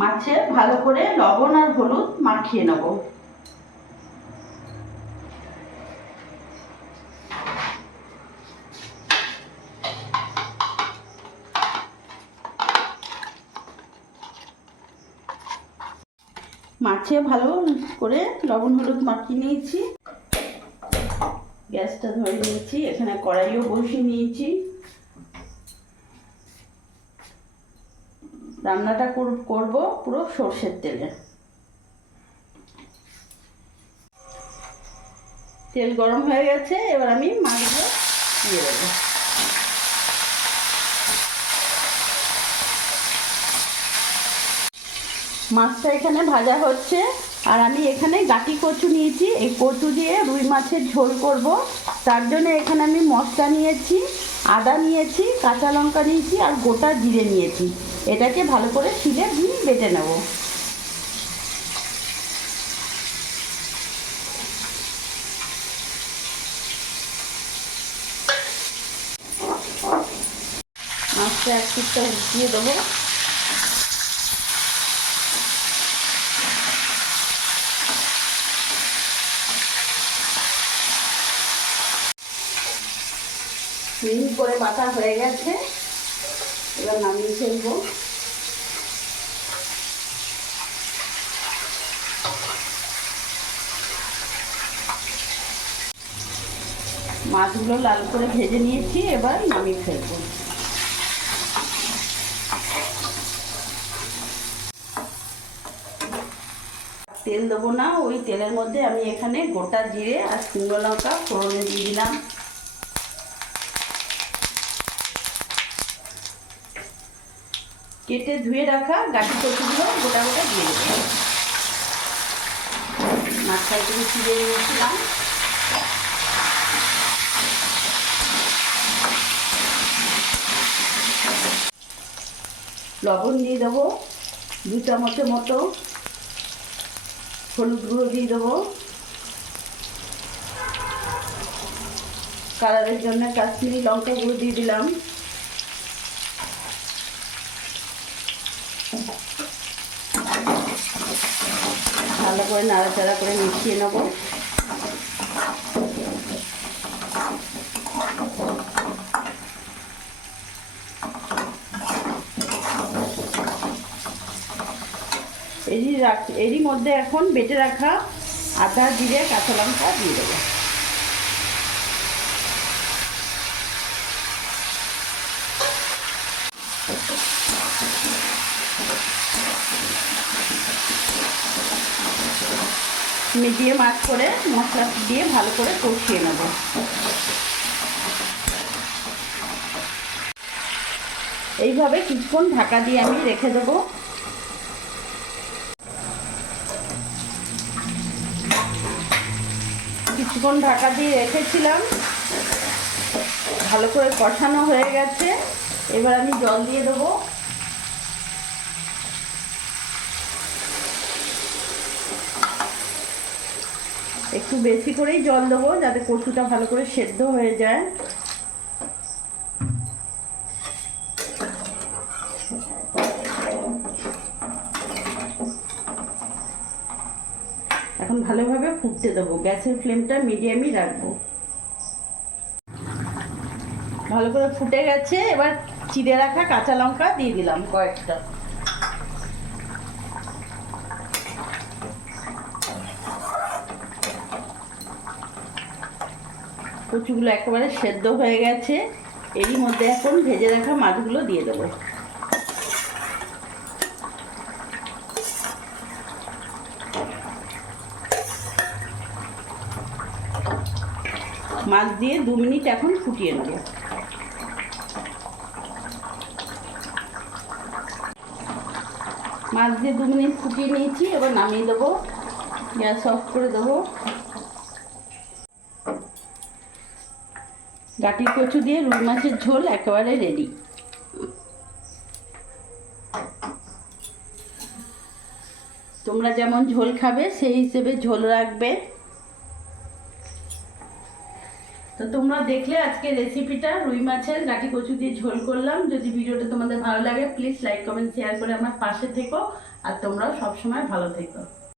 মাছে ভালো করে লবণ আর হলুদ মাখিয়ে নেব। মাছে ভালো করে লবণ হলুদ মাখিয়ে নিয়েছি। গ্যাসটা ধরে নিয়েছি, এখানে কড়াইও বসিয়ে নিয়েছি। রান্নাটা করব পুরো সর্ষের তেলে। তেল গরম হয়ে গেছে, এবার আমি মাছগুলো দিয়ে দেবো। মাছটা এখানে ভাজা হচ্ছে, আর আমি এখানে গাটি কচু নিয়েছি। এই কচু দিয়ে রুই মাছের ঝোল করব। তার জন্য এখানে আমি মশলা নিয়েছি, আদা নিয়েছি, কাঁচা লঙ্কা নিয়েছি আর গোটা জিরে নিয়েছি। এটাকে ভালো করে শিলে বেটে নেব। মাছটা এক পিঠটা উঠিয়ে দেবো। মিহি করে বাটা হয়ে গেছে, এবার নামিয়ে ফেলবো। মাছগুলো লাল করে ভেজে নিয়েছি, এবার নামিয়ে ফেলবো। তেল দেবো না, ওই তেলের মধ্যে আমি এখানে গোটা জিরে আর শুকনো লঙ্কা ফোড়নে দিয়ে দিলাম। কেটে ধুয়ে রাখা গাঠি কচুগুলো গোটা গোটা দিয়ে দেবো। মাছটা একটু চিড়ে নিয়েছিলাম। লবণ দিয়ে দেবো 2 চামচের মতো। হলুদ গুঁড়ো দিয়ে দেবো। কালারের জন্য কাশ্মীরি লঙ্কা গুঁড়ো দিয়ে দিলাম। ভালো করে নাড়াচাড়া করে মিশিয়ে নেব। এরই মধ্যে এখন বেটে রাখা আদা জিরে কাঁচা লঙ্কা দিয়ে দেবো। মিডিয়াম আঁচ করে মশলা দিয়ে ভালো করে কষিয়ে নেব। এইভাবে কিছুক্ষণ ঢাকা দিয়ে আমি রেখে দেবো। কিছুক্ষণ ঢাকা দিয়ে রেখেছিলাম, ভালো করে কষানো হয়ে গেছে। এবার আমি জল দিয়ে দেবো। একটু বেশি করেই জল দেবো যাতে কচুটা ভালো করে সেদ্ধ হয়ে যায়। এখন ভালোভাবে ফুটতে দেবো। গ্যাসের ফ্লেমটা মিডিয়ামই রাখবো। ভালো করে ফুটে গেছে, এবার চিড়ে রাখা কাঁচা লঙ্কা দিয়ে দিলাম কয়েকটা। কচুগুলো একেবারে সেদ্ধ হয়ে গেছে। এরই মধ্যে এখন ভেজে রাখা মাছগুলো দিয়ে দেবো। মাছ দিয়ে 2 মিনিট এখন ফুটিয়ে নেব। মাছ দিয়ে 2 মিনিট ফুটিয়ে নিয়েছি, এবার নামিয়ে দেবো। গ্যাস অফ করে দেবো। গাটি কচু দিয়ে রুই মাছের ঝোল একেবারে রেডি। তোমরা যেমন ঝোল খাবে সেই হিসেবে ঝোল রাখবে। তো তোমরা দেখলে আজকে রেসিপিটা রুই মাছের গাটি কচু দিয়ে ঝোল করলাম। যদি ভিডিওটা তোমাদের ভালো লাগে প্লিজ লাইক কমেন্ট শেয়ার করে আমার পাশে থেকো, আর তোমরাও সবসময় ভালো থেকো।